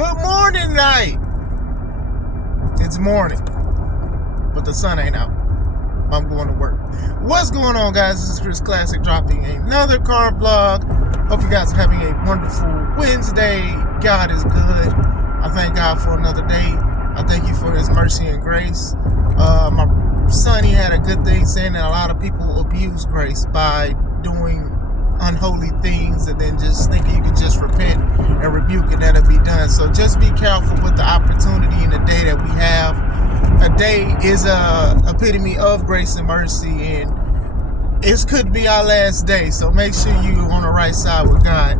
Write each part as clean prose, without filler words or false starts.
Good morning, night. It's morning, but the sun ain't out. I'm going to work. What's going on, guys? This is Chris Classic dropping another car vlog. Hope you guys are having a wonderful Wednesday. God is good. I thank God for another day. I thank you for his mercy and grace. My son, he had a good thing saying that a lot of people abuse grace by doing unholy things and then just thinking you can just repent and rebuke and that'll be done. So just be careful with the opportunity and the day that we have. A day is a epitome of grace and mercy, and it could be our last day. So make sure you on the right side with God.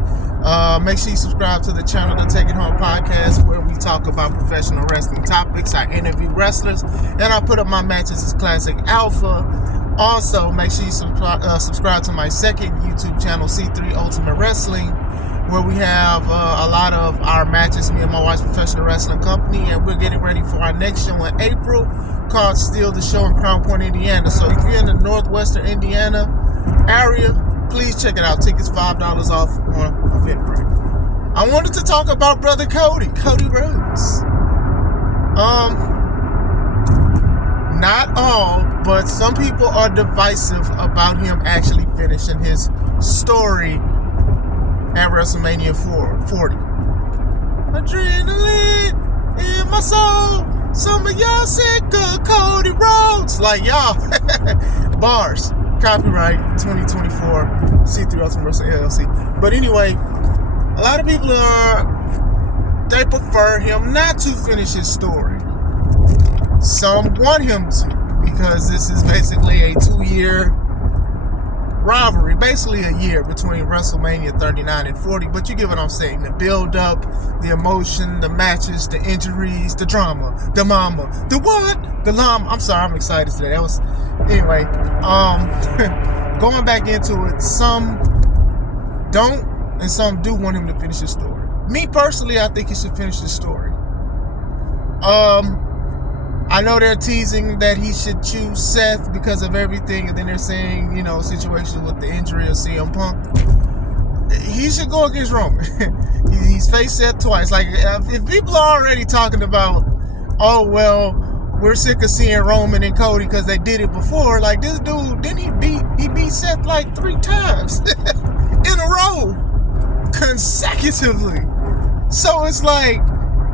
Make sure you subscribe to the channel, the Take It Home podcast, where we talk about professional wrestling topics. I interview wrestlers, and I put up my matches as Classic Alpha. Also, make sure you subscribe to my second YouTube channel, C3 Ultimate Wrestling, where we have a lot of our matches, me and my wife's professional wrestling company, and we're getting ready for our next show in April called Steal the Show in Crown Point, Indiana. So if you're in the northwestern Indiana area, please check it out. Tickets $5 off on Eventbrite. I wanted to talk about brother Cody Rhodes. Not all, but some people are divisive about him actually finishing his story at WrestleMania 40. Adrenaline in my soul. Some of y'all sick of Cody Rhodes. Like, y'all. Bars. Copyright 2024. C3 Ultimate Wrestling LLC. But anyway, a lot of people they prefer him not to finish his story. Some want him to, because this is basically a 2-year rivalry, basically a year between WrestleMania 39 and 40, but you get what I'm saying. The build up, the emotion, the matches, the injuries, the drama, the mama, the what? The llama. I'm sorry, I'm excited today. Anyway, going back into it, some don't and some do want him to finish his story. Me personally, I think he should finish his story. I know they're teasing that he should choose Seth because of everything, and then they're saying, situations with the injury of CM Punk. He should go against Roman. He's faced Seth twice. Like, if people are already talking about, oh, well, we're sick of seeing Roman and Cody because they did it before. Like, this dude, didn't he beat Seth like 3 times in a row consecutively. So it's like,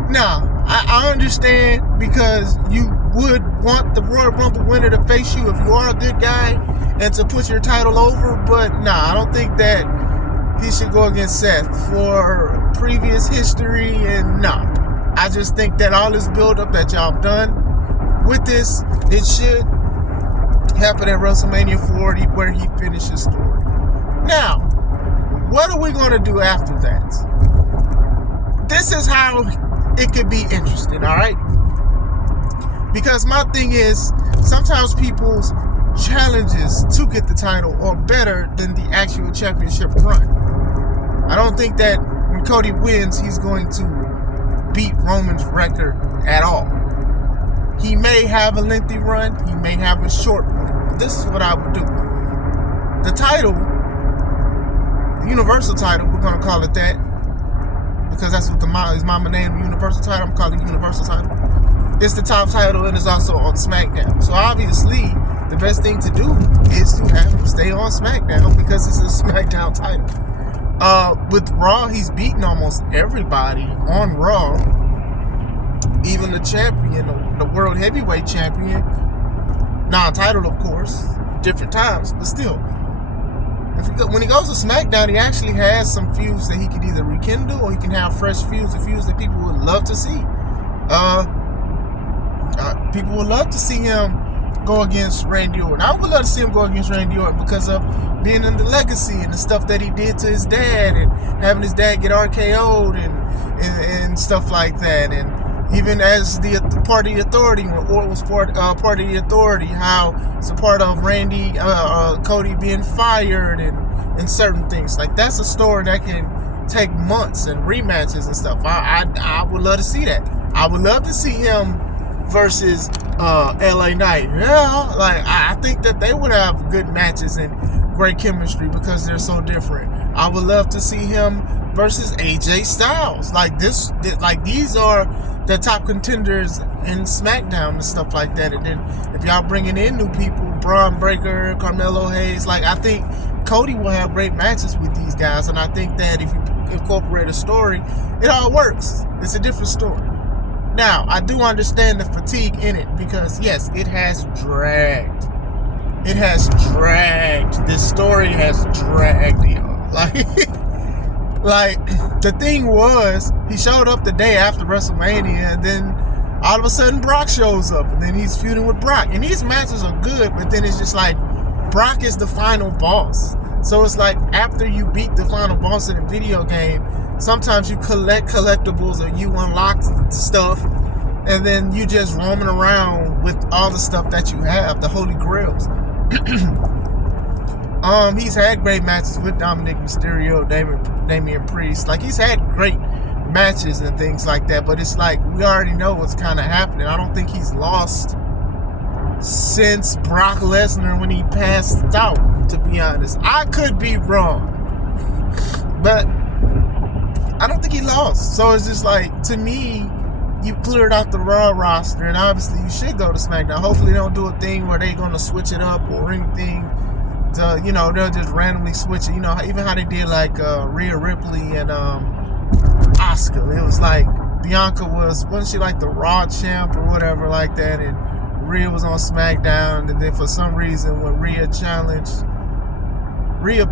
nah. I understand, because you would want the Royal Rumble winner to face you if you are a good guy and to put your title over, but nah, I don't think that he should go against Seth for previous history, and nah. I just think that all this build-up that y'all done with this, it should happen at WrestleMania 40 where he finishes his story. Now, what are we going to do after that? This is how it could be interesting, all right? Because my thing is, sometimes people's challenges to get the title are better than the actual championship run. I don't think that when Cody wins, he's going to beat Roman's record at all. He may have a lengthy run, he may have a short one, but this is what I would do. The title, the Universal title, we're going to call it that, because that's what his mama named the Universal title. I'm calling it Universal title. It's the top title, and it's also on SmackDown. So obviously, the best thing to do is to have him stay on SmackDown, because it's a SmackDown title. With Raw, he's beaten almost everybody on Raw. Even the champion, the World Heavyweight Champion. Non-titled, of course. Different times, but still. When he goes to SmackDown, he actually has some feuds that he can either rekindle, or he can have fresh feuds, the feuds that people would love to see. People would love to see him go against Randy Orton. I would love to see him go against Randy Orton because of being in the legacy and the stuff that he did to his dad, and having his dad get RKO'd and stuff like that. And even as the Party of the Authority, when Orton was part of the Authority, how it's a part of Cody being fired and certain things. Like, that's a story that can take months and rematches and stuff. I would love to see that. I would love to see him versus LA Knight. Yeah, like, I think that they would have good matches and great chemistry because they're so different. I would love to see him versus AJ Styles. Like these are the top contenders in SmackDown and stuff like that. And then if y'all bringing in new people, Braun Breaker, Carmelo Hayes, like I think Cody will have great matches with these guys. And I think that if you incorporate a story, it all works. It's a different story. Now, I do understand the fatigue in it because yes, it has dragged. It has dragged. This story has dragged, y'all. Like the thing was, he showed up the day after WrestleMania, and then all of a sudden Brock shows up, and then he's feuding with Brock. And these matches are good, but then it's just like Brock is the final boss. So it's like after you beat the final boss in a video game, sometimes you collect collectibles or you unlock stuff, and then you just roaming around with all the stuff that you have, the Holy Grails. He's had great matches with Dominic Mysterio, Damian Priest. Like, he's had great matches and things like that, but it's like we already know what's kind of happening. I don't think he's lost since Brock Lesnar when he passed out, to be honest. I could be wrong, but I don't think he lost. So it's just like, to me, you cleared out the Raw roster, and obviously you should go to SmackDown. Hopefully they don't do a thing where they're going to switch it up or anything. They'll just randomly switch it. You know, even how they did like Rhea Ripley and Asuka. It was like Bianca wasn't she like the Raw champ or whatever like that, and Rhea was on SmackDown, and then for some reason when Rhea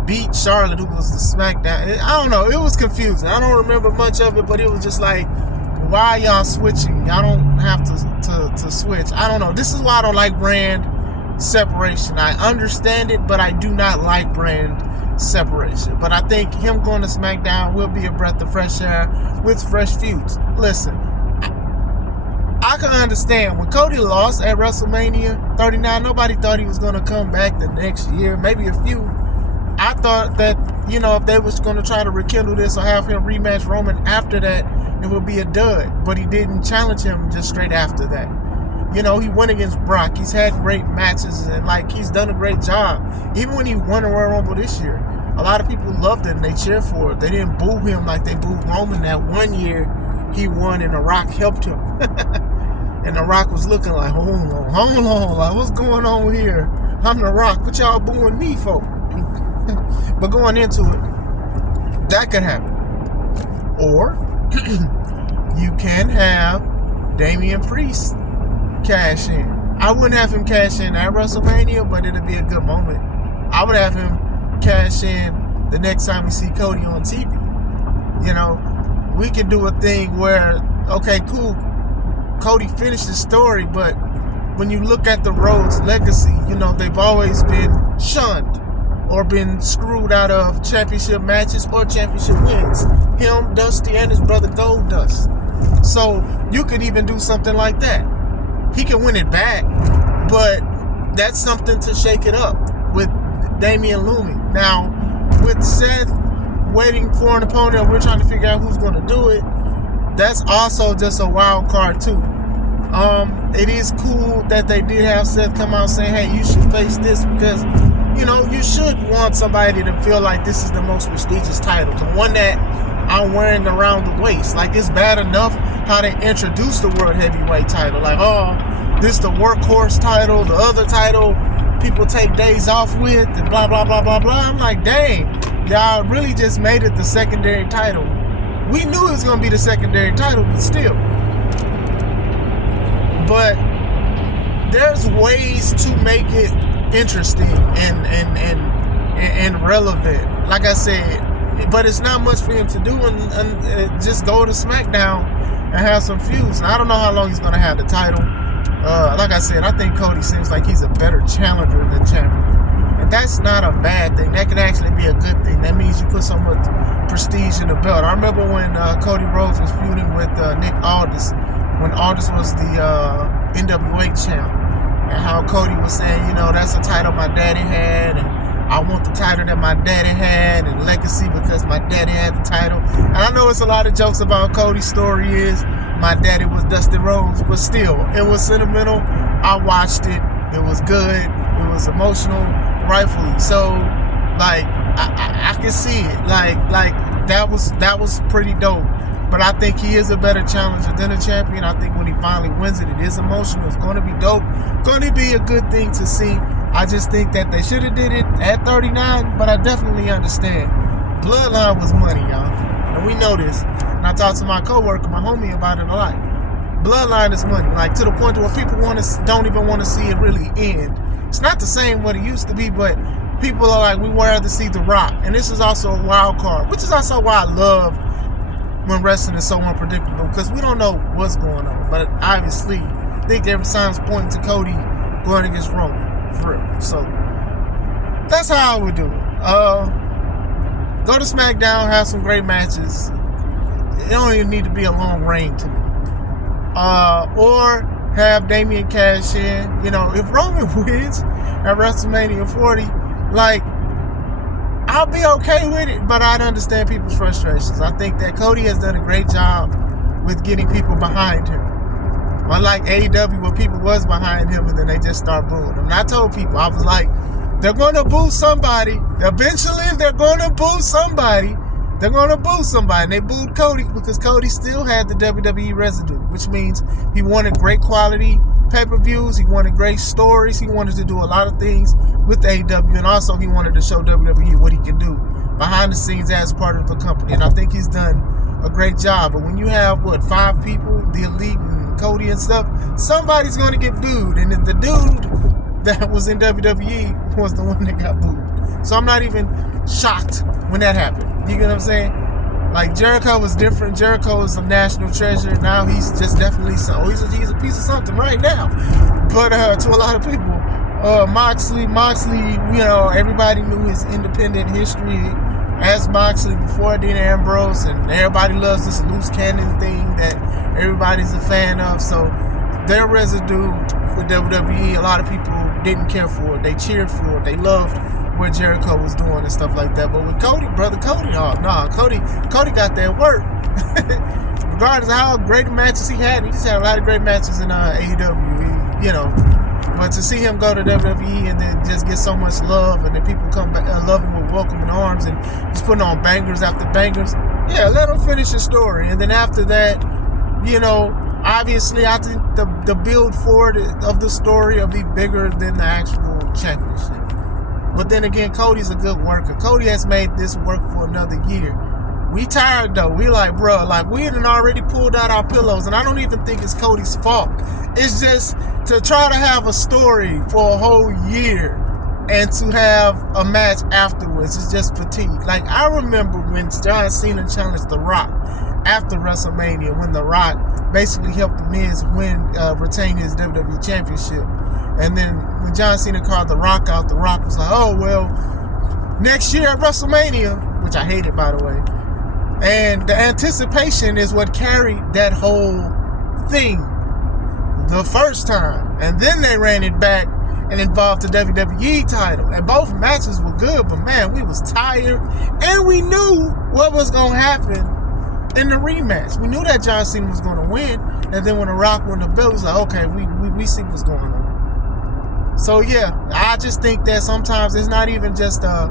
beat Charlotte, who was the SmackDown. I don't know. It was confusing. I don't remember much of it, but it was just like, why y'all switching? Y'all don't have to switch. I don't know. This is why I don't like brand separation. I understand it, but I do not like brand separation. But I think him going to SmackDown will be a breath of fresh air with fresh feuds. Listen, I can understand when Cody lost at WrestleMania 39, nobody thought he was going to come back the next year, maybe a few. I thought that, if they was going to try to rekindle this or have him rematch Roman after that, it would be a dud. But he didn't challenge him just straight after that. He went against Brock. He's had great matches, and he's done a great job. Even when he won the Royal Rumble this year, a lot of people loved it and they cheered for it. They didn't boo him like they booed Roman that one year he won and The Rock helped him. And The Rock was looking like, hold on, like, what's going on here? I'm The Rock. What y'all booing me for? But going into it, that could happen. Or you can have Damian Priest cash in. I wouldn't have him cash in at WrestleMania, but it'd be a good moment. I would have him cash in the next time we see Cody on TV. We can do a thing where, okay, cool, Cody finished his story, but when you look at the Rhodes legacy, they've always been shunned or been screwed out of championship matches or championship wins. Him, Dusty, and his brother Goldust. So you could even do something like that. He can win it back, but that's something to shake it up with Damian looming. Now, with Seth waiting for an opponent, we're trying to figure out who's going to do it. That's also just a wild card too. It is cool that they did have Seth come out saying, hey, you should face this, because you should want somebody to feel like this is the most prestigious title, the one that I'm wearing around the waist. Like, it's bad enough how they introduced the World Heavyweight title. Like, oh, this the workhorse title, the other title people take days off with, and blah, blah, blah, blah, blah. I'm like, dang, y'all really just made it the secondary title. We knew it was going to be the secondary title, but still. But there's ways to make it interesting and relevant. Like I said, but it's not much for him to do, and just go to SmackDown and have some feuds. I don't know how long he's going to have the title. Like I said, I think Cody seems like he's a better challenger than champion. And that's not a bad thing. That can actually be a good thing. That means you put so much prestige in the belt. I remember when Cody Rhodes was feuding with Nick Aldis, when Aldis was the NWA champ, and how Cody was saying, that's a title my daddy had, and I want the title that my daddy had, and legacy because my daddy had the title. And I know it's a lot of jokes about Cody's story is my daddy was Dusty Rhodes, but still, it was sentimental. I watched it. It was good. It was emotional, rightfully. So, I can see it. Like that was pretty dope. But I think he is a better challenger than a champion. I think when he finally wins it, it is emotional. It's going to be dope. Going to be a good thing to see. I just think that they should have did it at 39, but I definitely understand. Bloodline was money, y'all. And we know this. And I talked to my coworker, my homie, about it a lot. Bloodline is money. Like, to the point where people don't even want to see it really end. It's not the same what it used to be, but people are like, we would rather see The Rock. And this is also a wild card, which is also why I love when wrestling is so unpredictable, because we don't know what's going on. But obviously, I think every sign's pointing to Cody going against Roman, for real. So that's how I would do it. Go to SmackDown, have some great matches. It don't even need to be a long reign to me. Or have Damian cash in. You know, if Roman wins at WrestleMania 40, like, I'll be okay with it, but I'd understand people's frustrations. I think that Cody has done a great job with getting people behind him. Unlike AEW, where people was behind him and then they just start booing him. And I told people, I was like, they're going to boo somebody. Eventually, they're going to boo somebody. They're going to boo somebody. And they booed Cody because Cody still had the WWE residue, which means he wanted great quality pay-per-views. He wanted great stories. He wanted to do a lot of things with AEW, and also he wanted to show WWE what he can do behind the scenes as part of the company. And I think he's done a great job. But when you have, 5 people, the Elite and Cody and stuff, somebody's going to get booed. And the dude that was in WWE was the one that got booed. So I'm not even shocked when that happened. You get what I'm saying? Like, Jericho was different. Jericho is a national treasure. Now he's just definitely so. He's a piece of something right now. But to a lot of people, Moxley, you know, everybody knew his independent history as Moxley before Dean Ambrose, and everybody loves this loose cannon thing that everybody's a fan of. So their residue with WWE, a lot of people didn't care for it. They cheered for it. They loved what Jericho was doing and stuff like that. But with Cody, Cody got that work. Regardless of how great matches he just had a lot of great matches in AEW, you know. But to see him go to WWE and then just get so much love, and then people come back and love him with welcoming arms, and he's putting on bangers after bangers, yeah, let him finish his story. And then after that, you know, obviously I think the build forward of the story will be bigger than the actual championship. But then again, Cody's a good worker. Cody has made this work for another year. We tired though. We like, bro, like, we had already pulled out our pillows, and I don't even think it's Cody's fault. It's just to try to have a story for a whole year and to have a match afterwards. It's just fatigue. Like, I remember when John Cena challenged The Rock after WrestleMania, when The Rock basically helped The Miz retain his WWE Championship. And then when John Cena called The Rock out, The Rock was like, oh, well, next year at WrestleMania, which I hated, by the way. And the anticipation is what carried that whole thing the first time. And then they ran it back and involved the WWE title. And both matches were good, but man, we was tired. And we knew what was going to happen in the rematch. We knew that John Cena was going to win. And then when The Rock won the belt, it was like, okay, we see what's going on. So yeah, I just think that sometimes it's not even just a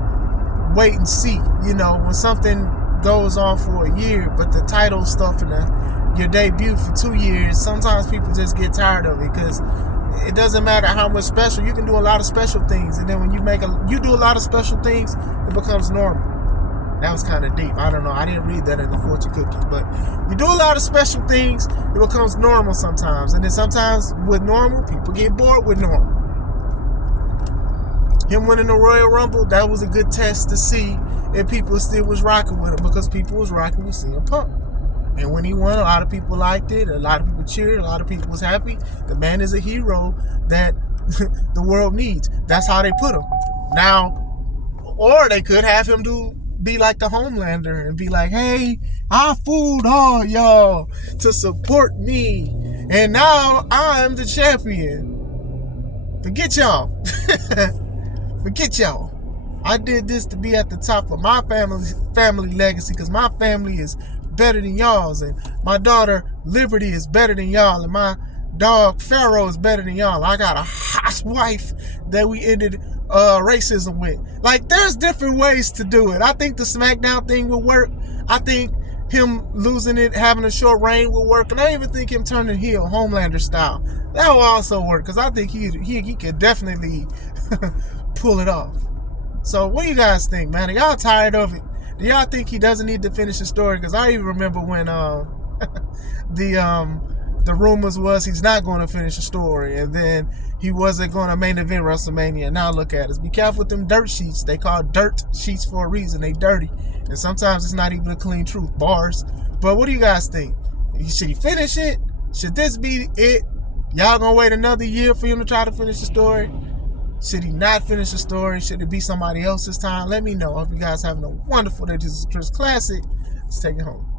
wait and see. You know, when something goes on for a year, but the title stuff and your debut for 2 years, sometimes people just get tired of it, because it doesn't matter how much special. You can do a lot of special things, and then when you do a lot of special things, it becomes normal. That was kind of deep. I don't know. I didn't read that in the fortune cookie, but you do a lot of special things, it becomes normal sometimes, and then sometimes with normal, people get bored with normal. Him winning the Royal Rumble, that was a good test to see if people still was rocking with him, because people was rocking with CM Punk. And when he won, a lot of people liked it, a lot of people cheered, a lot of people was happy. The man is a hero that the world needs. That's how they put him. Now, or they could have him be like the Homelander and be like, hey, I fooled all y'all to support me, and now I'm the champion. Forget y'all. Forget y'all. I did this to be at the top of my family legacy, because my family is better than y'all's, and my daughter Liberty is better than y'all, and my dog Pharaoh is better than y'all. I got a hot wife that we ended racism with. Like, there's different ways to do it. I think the SmackDown thing will work. I think him losing it, having a short reign will work, and I even think him turning heel, Homelander style, that will also work, because I think he could definitely pull it off. So what do you guys think, man? Are y'all tired of it? Do y'all think he doesn't need to finish the story? Because I even remember when the rumors was he's not going to finish the story, and then he wasn't going to main event WrestleMania. Now look at us. Be careful with them dirt sheets. They call dirt sheets for a reason. They dirty, and sometimes it's not even a clean truth. Bars. But what do you guys think? Should he finish it? Should this be it? Y'all gonna wait another year for him to try to finish the story? Should he not finish the story? Should it be somebody else's time? Let me know. I hope you guys having a wonderful day. This is Chris Classic. Let's take it home.